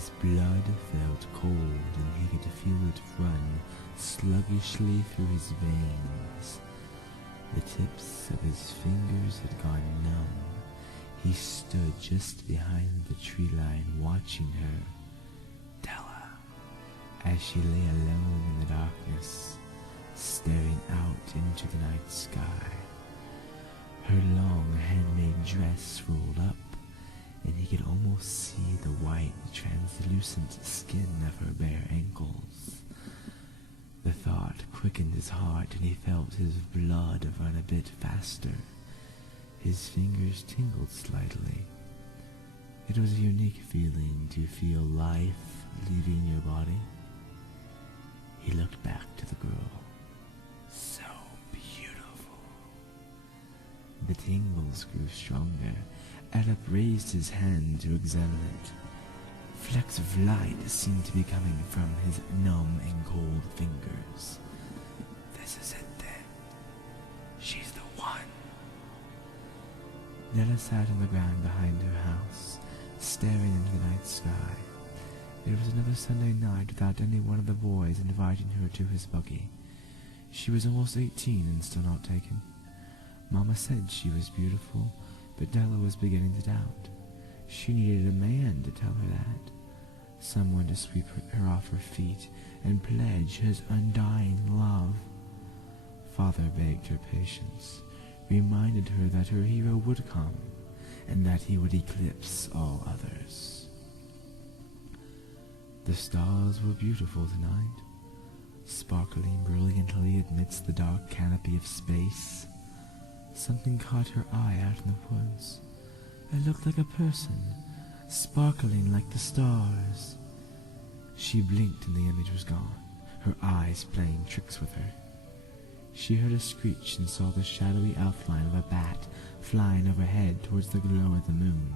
His blood felt cold, and he could feel it run sluggishly through his veins. The tips of his fingers had gone numb. He stood just behind the tree line, watching her, Della, as she lay alone in the darkness, staring out into the night sky. Her long handmade dress rolled up, and he could almost see the white, translucent skin of her bare ankles. The thought quickened his heart, and he felt his blood run a bit faster. His fingers tingled slightly. It was a unique feeling to feel life leaving your body. He looked back to the girl. So beautiful. The tingles grew stronger. Erip raised his hand to examine it. Flecks of light seemed to be coming from his numb and cold fingers. This is it then. She's the one. Della sat on the ground behind her house, staring into the night sky. It was another Sunday night without any one of the boys inviting her to his buggy. She was almost 18 and still not taken. Mama said she was beautiful, but Della was beginning to doubt. She needed a man to tell her that. Someone to sweep her off her feet and pledge his undying love. Father begged her patience, reminded her that her hero would come, and that he would eclipse all others. The stars were beautiful tonight, sparkling brilliantly amidst the dark canopy of space. Something caught her eye out in the woods. It looked like a person, sparkling like the stars. She blinked and the image was gone, her eyes playing tricks with her. She heard a screech and saw the shadowy outline of a bat flying overhead towards the glow of the moon.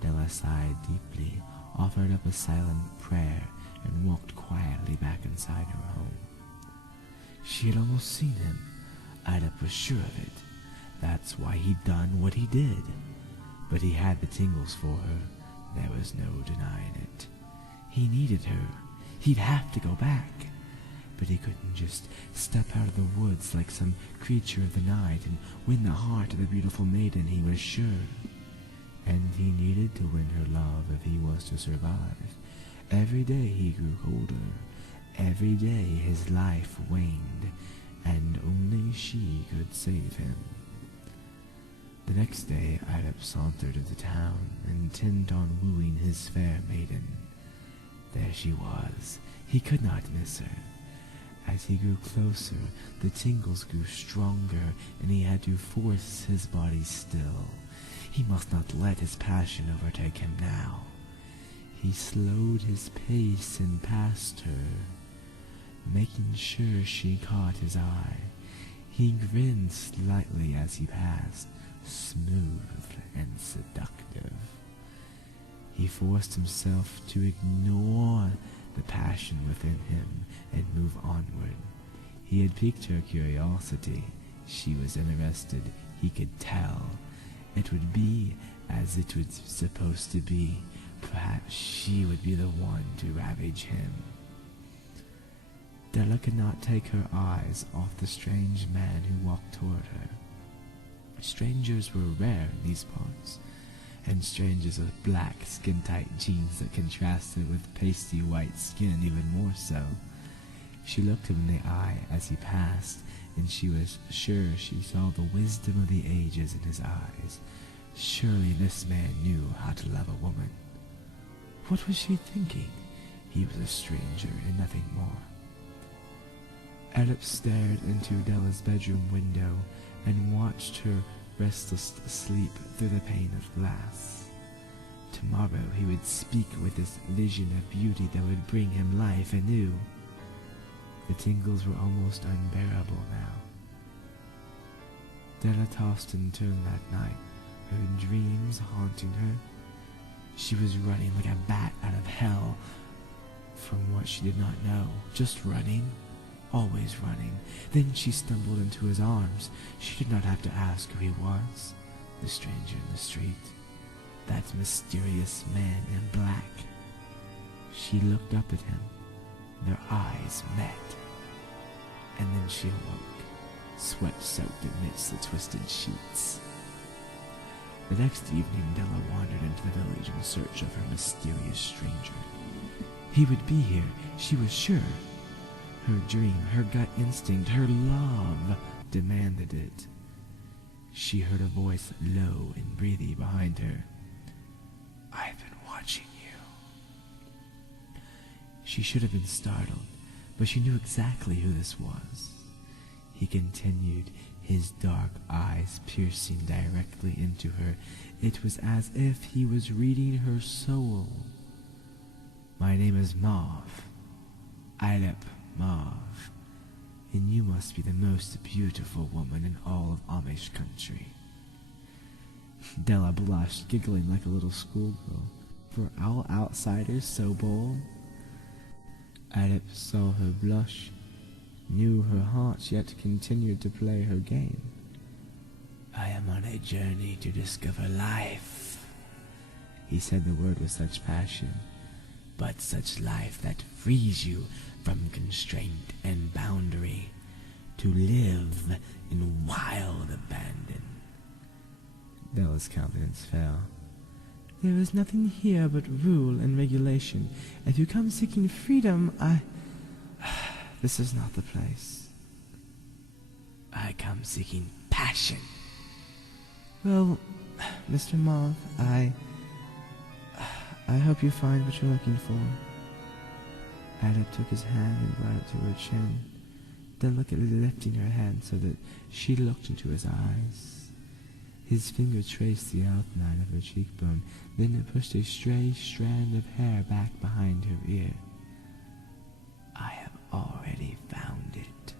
Della sighed deeply, offered up a silent prayer, and walked quietly back inside her home. She had almost seen him. Erip was sure of it. That's why he'd done what he did. But he had the tingles for her. There was no denying it. He needed her. He'd have to go back. But he couldn't just step out of the woods like some creature of the night and win the heart of a beautiful maiden, he was sure. And he needed to win her love if he was to survive. Every day he grew colder. Every day his life waned, and only she could save him. The next day Erip sauntered into town, intent on wooing his fair maiden. There she was. He could not miss her. As he grew closer, the tingles grew stronger, and he had to force his body still. He must not let his passion overtake him now. He slowed his pace and passed her, making sure she caught his eye. He grinned slightly as he passed, smooth and seductive. He forced himself to ignore the passion within him and move onward. He had piqued her curiosity. She was interested, he could tell. It would be as it was supposed to be. Perhaps she would be the one to ravage him. Della could not take her eyes off the strange man who walked toward her. Strangers were rare in these parts, and strangers with black, skin-tight jeans that contrasted with pasty white skin even more so. She looked him in the eye as he passed, and she was sure she saw the wisdom of the ages in his eyes. Surely this man knew how to love a woman. What was she thinking? He was a stranger and nothing more. Erip stared into Della's bedroom window and watched her restless sleep through the pane of glass. Tomorrow he would speak with this vision of beauty that would bring him life anew. The tingles were almost unbearable now. Della tossed and turned that night, her dreams haunting her. She was running like a bat out of hell from what she did not know, just running. Always running. Then she stumbled into his arms. She did not have to ask who he was, the stranger in the street. that mysterious man in black. She looked up at him. Their eyes met. And then she awoke, sweat-soaked amidst the twisted sheets. The next evening, Della wandered into the village in search of her mysterious stranger. He would be here, she was sure. Her dream, her gut instinct, her love demanded it. She heard a voice low and breathy behind her. "I've been watching you." She should have been startled, but she knew exactly who this was. He continued, his dark eyes piercing directly into her. It was as if he was reading her soul. "My name is Mav, Erip Mav, and you must be the most beautiful woman in all of Amish country." Della blushed, giggling like a little schoolgirl. Were all outsiders so bold? Erip saw her blush, knew her heart, yet continued to play her game. "I am on a journey to discover life." He said the word with such passion, but such life that frees you from constraint and boundary, to live in wild abandon. Della's countenance fell. "There is nothing here but rule and regulation. If you come seeking freedom, this is not the place." "I come seeking passion." "Well, Mr. Mav, I hope you find what you're looking for." Erip took his hand and brought it to her chin, delicately lifting her hand so that she looked into his eyes. His finger traced the outline of her cheekbone, then it pushed a stray strand of hair back behind her ear. "I have already found it."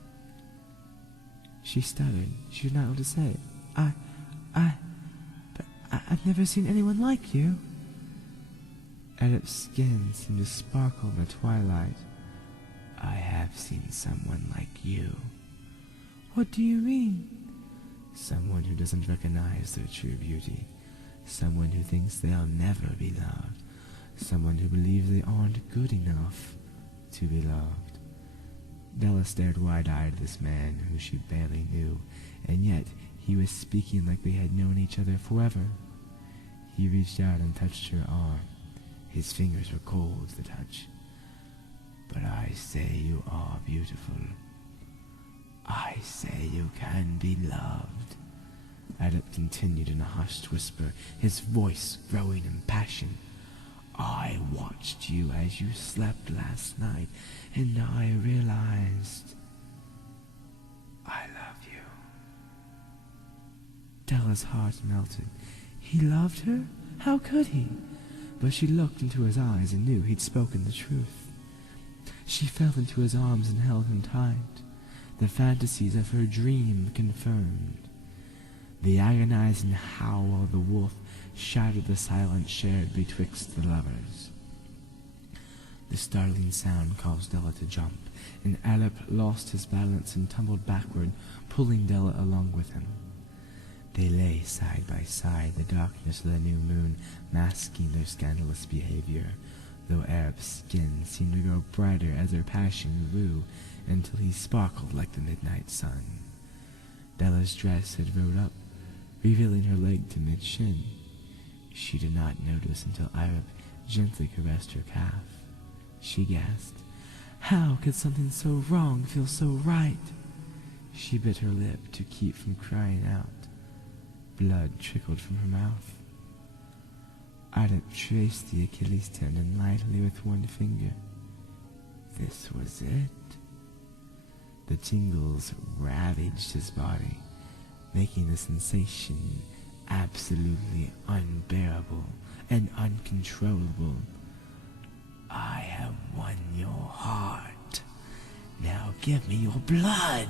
She stuttered. She was not able to say it. But I've never seen anyone like you." Erip's skin seemed to sparkle in the twilight. "I have seen someone like you." "What do you mean?" "Someone who doesn't recognize their true beauty. Someone who thinks they'll never be loved. Someone who believes they aren't good enough to be loved." Della stared wide-eyed at this man who she barely knew, and yet he was speaking like they had known each other forever. He reached out and touched her arm. His fingers were cold to the touch. "But I say you are beautiful. I say you can be loved." Erip continued in a hushed whisper, his voice growing in passion. "I watched you as you slept last night, and I realized I love you." Della's heart melted. He loved her? How could he? But she looked into his eyes and knew he'd spoken the truth. She fell into his arms and held him tight. The fantasies of her dream confirmed. The agonizing howl of the wolf shattered the silence shared betwixt the lovers. The startling sound caused Della to jump, and Erip lost his balance and tumbled backward, pulling Della along with him. They lay side by side, the darkness of the new moon masking their scandalous behavior, though Erip's skin seemed to grow brighter as their passion grew, until he sparkled like the midnight sun. Della's dress had rolled up, revealing her leg to mid-shin. She did not notice until Erip gently caressed her calf. She gasped. How could something so wrong feel so right? She bit her lip to keep from crying out. Blood trickled from her mouth. Erip traced the Achilles tendon lightly with one finger. This was it. The tingles ravaged his body, making the sensation absolutely unbearable and uncontrollable. I have won your heart. Now give me your blood.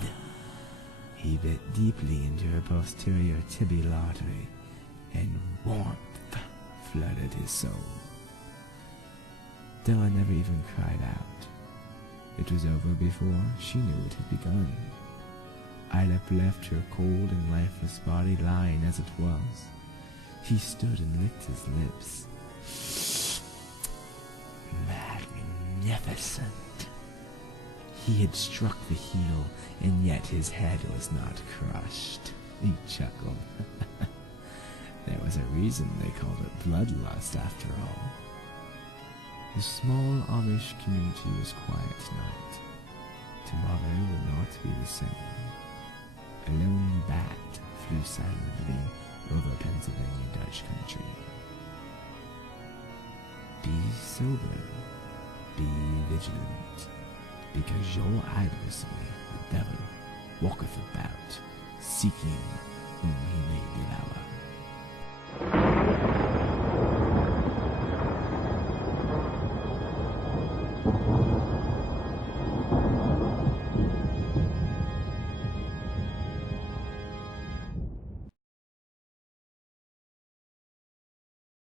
He bit deeply into her posterior tibial artery, and warmth flooded his soul. Della never even cried out. It was over before she knew it had begun. Erip left her cold and lifeless body lying as it was. He stood and licked his lips. Magnificent. He had struck the heel, and yet his head was not crushed. He chuckled. There was a reason they called it bloodlust after all. The small Amish community was quiet tonight. Tomorrow will not be the same. A lone bat flew silently over Pennsylvania Dutch country. Be sober, be vigilant, because your adversary, the devil, walketh about, seeking whom he may devour.